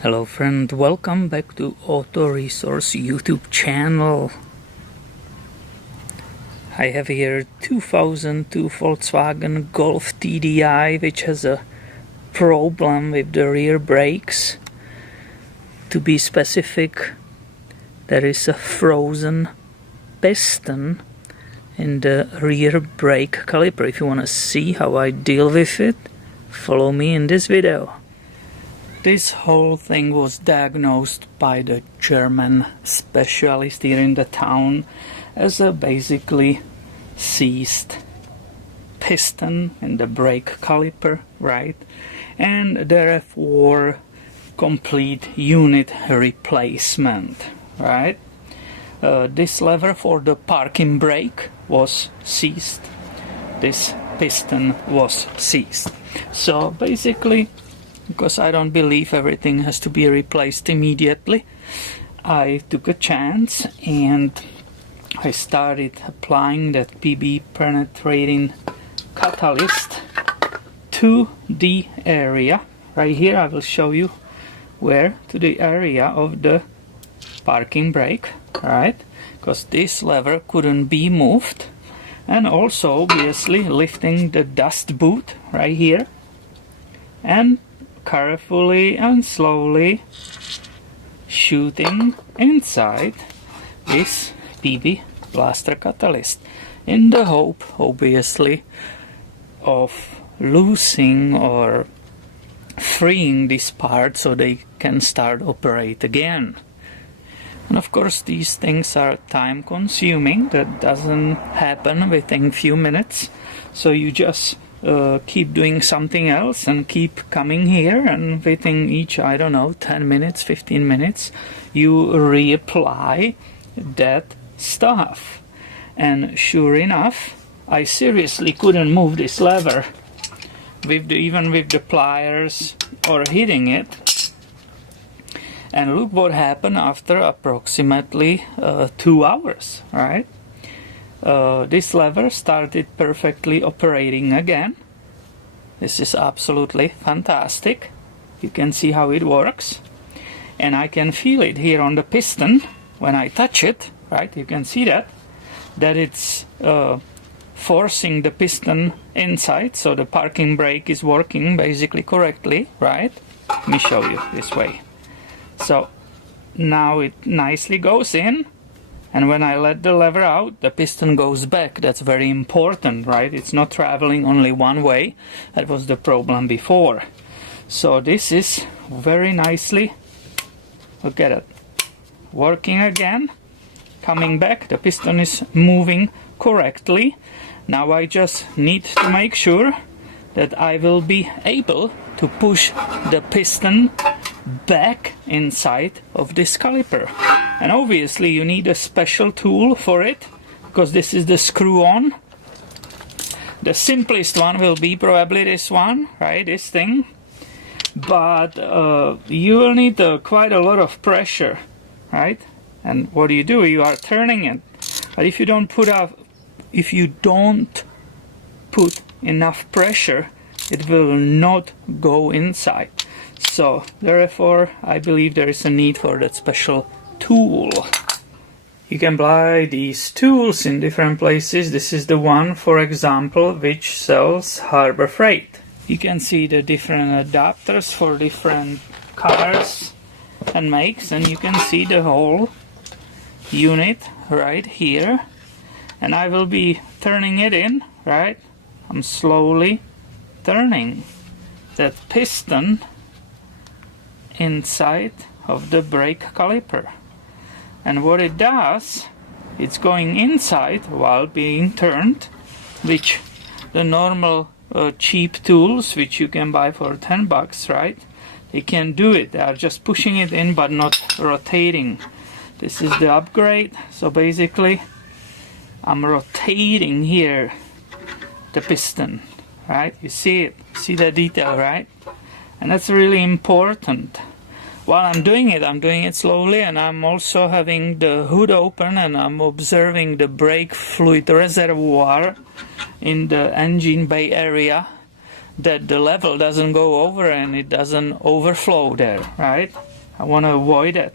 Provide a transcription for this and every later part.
Hello friend, welcome back to Auto Resource YouTube channel. I have here 2002 Volkswagen Golf TDI, which has a problem with the rear brakes. To be specific, there is a frozen piston in the rear brake caliper. If you want to see how I deal with it, follow me in this video. This whole thing was diagnosed by the German specialist here in the town as a basically seized piston in the brake caliper, right? And therefore complete unit replacement, right? This lever for the parking brake was seized. This piston was seized. So basically, because I don't believe everything has to be replaced immediately, I took a chance and I started applying that PB penetrating catalyst to the area. Right here I will show you where, to the area of the parking brake, right? Because this lever couldn't be moved. And also obviously lifting the dust boot right here and carefully and slowly shooting inside this PB blaster catalyst in the hope, obviously, of losing or freeing this part so they can start operate again. And of course these things are time consuming. That doesn't happen within few minutes, so you just keep doing something else and keep coming here, and within each, I don't know, 10 minutes, 15 minutes, you reapply that stuff. And sure enough, I seriously couldn't move this lever even with the pliers or hitting it. And look what happened after approximately 2 hours, right? This lever started perfectly operating again. This is absolutely fantastic. You can see how it works. And I can feel it here on the piston when I touch it, right? You can see that it's forcing the piston inside, so the parking brake is working basically correctly, right? Let me show you this way. So now it nicely goes in. And when I let the lever out, the piston goes back. That's very important, right? It's not traveling only one way. That was the problem before. So this is very nicely, look at it, working again, coming back. The piston is moving correctly. Now I just need to make sure that I will be able to push the piston back inside of this caliper. And obviously you need a special tool for it, because this is the screw-on. The simplest one will be probably this one, right, this thing. But you will need quite a lot of pressure, right? And what do? You are turning it. But if you don't put enough pressure, it will not go inside. So therefore I believe there is a need for that special tool. You can buy these tools in different places. This is the one, for example, which sells Harbor Freight. You can see the different adapters for different cars and makes, and you can see the whole unit right here. And I will be turning it in, right? I'm slowly turning that piston inside of the brake caliper. And what it does, it's going inside while being turned, which the normal cheap tools which you can buy for 10 bucks, right? They can do it. They are just pushing it in but not rotating. This is the upgrade. So basically I'm rotating here the piston, right? You see it, see the detail, right? And that's really important. While I'm doing it slowly, and I'm also having the hood open and I'm observing the brake fluid reservoir in the engine bay area. that the level doesn't go over and it doesn't overflow there, right? I want to avoid it.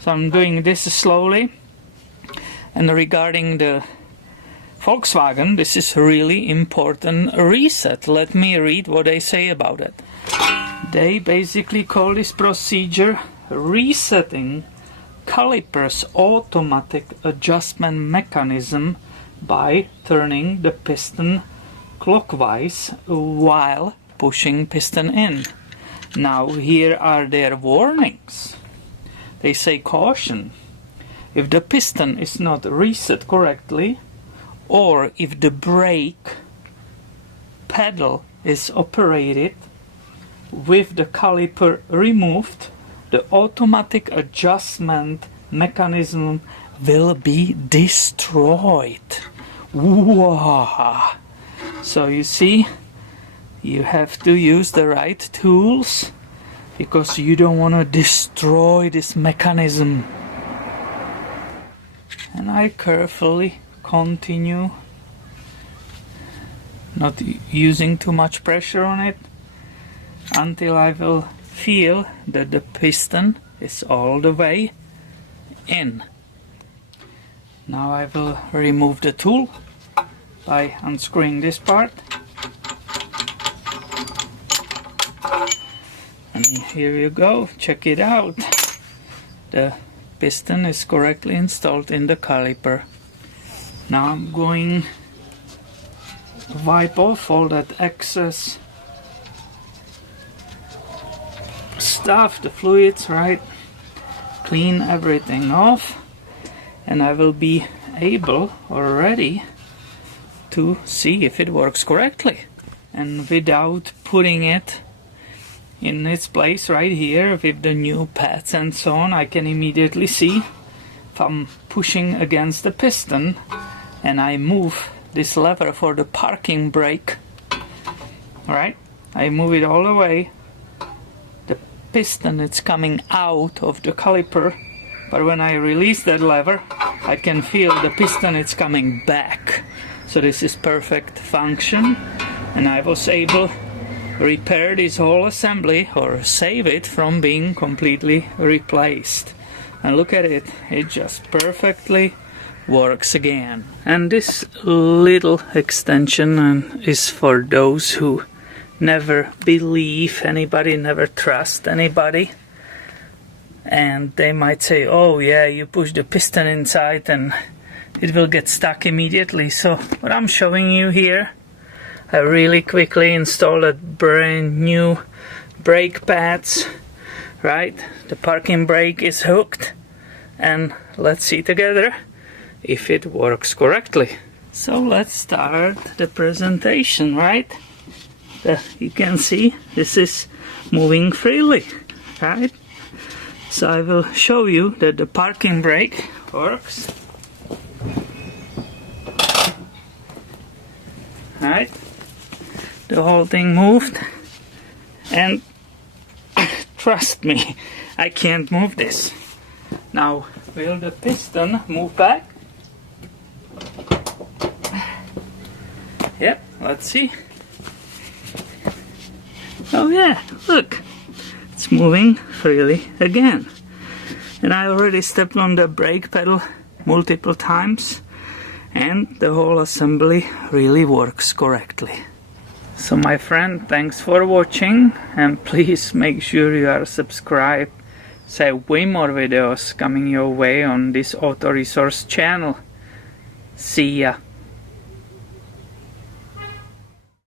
So I'm doing this slowly. And regarding the Volkswagen, this is really important reset. Let me read what they say about it. They basically call this procedure resetting Caliper's automatic adjustment mechanism by turning the piston clockwise while pushing piston in. Now here are their warnings. They say caution. If the piston is not reset correctly, or if the brake pedal is operated with the caliper removed, the automatic adjustment mechanism will be destroyed. Wow. So you see, you have to use the right tools because you don't want to destroy this mechanism. And I carefully continue, not using too much pressure on it, until I will feel that the piston is all the way in. Now I will remove the tool by unscrewing this part. And here you go, check it out. The piston is correctly installed in the caliper. Now I'm going to wipe off all that excess stuff, the fluids, right? Clean everything off, and I will be able or ready to see if it works correctly. And without putting it in its place right here with the new pads and so on, I can immediately see if I'm pushing against the piston and I move this lever for the parking brake, right? I move it all the way. The piston is coming out of the caliper, but when I release that lever, I can feel the piston is coming back. So this is perfect function, and I was able to repair this whole assembly or save it from being completely replaced. And look at it, it just perfectly works again. And this little extension is for those who never believe anybody, never trust anybody, and they might say, oh yeah, you push the piston inside and it will get stuck immediately. So what I'm showing you here, I really quickly installed a brand new brake pads, right? The parking brake is hooked, and let's see together if it works correctly. So let's start the presentation, right? You can see this is moving freely, right? So I will show you that the parking brake works. Right? The whole thing moved, and trust me, I can't move this. Now, will the piston move back? Yep, let's see. Oh yeah, look, it's moving freely again. And I already stepped on the brake pedal multiple times, and the whole assembly really works correctly. So my friend, thanks for watching, and please make sure you are subscribed. So I have way more videos coming your way on this Auto Resource channel. See ya.